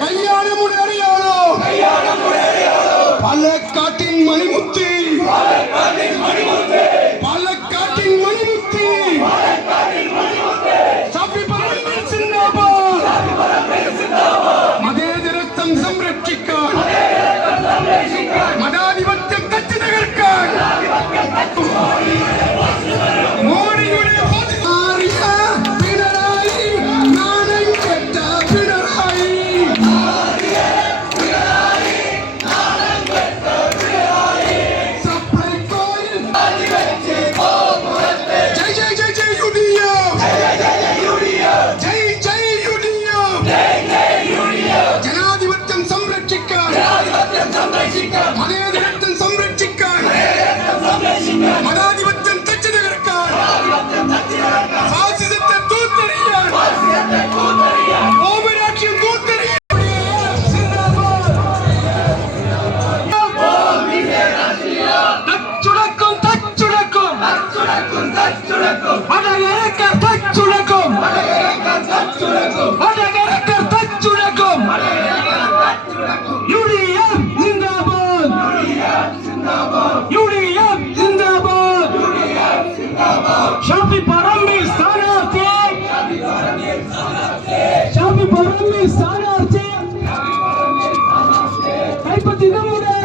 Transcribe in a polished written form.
കല്യാണമുടെ അറിയാളോ പാലക്കാട്ടിൻ മണിമുത്ത് പാലക്കാട്ടിൻ മണിമുത്ത് ഷാഫി പറമ്പിൽ സിന്ദാബാദ് മതേതരത്വം സംരക്ഷിക്കാൻ മതാധിപത്യം കച്ചു തകർക്കാൻ മോദിയുടെ ജനാധിപത്യം സംരക്ഷിക്കാൻ മതേതരത്വം സംരക്ഷിക്കാൻ മതാധിപത്യം തച്ചു തകർക്കാൻ ഫാസിസത്തെ തൂത്തെറിയാൻ ഓമരാക്ഷ്യം തൂത്തെറിയാൻ ഷാഫി പറമ്പിൽ സ്ഥാനാർത്ഥി ഷാഫി പറമ്പിൽ സ്ഥാനാർത്ഥി കൈപ്പത്തി നമ്മുടെ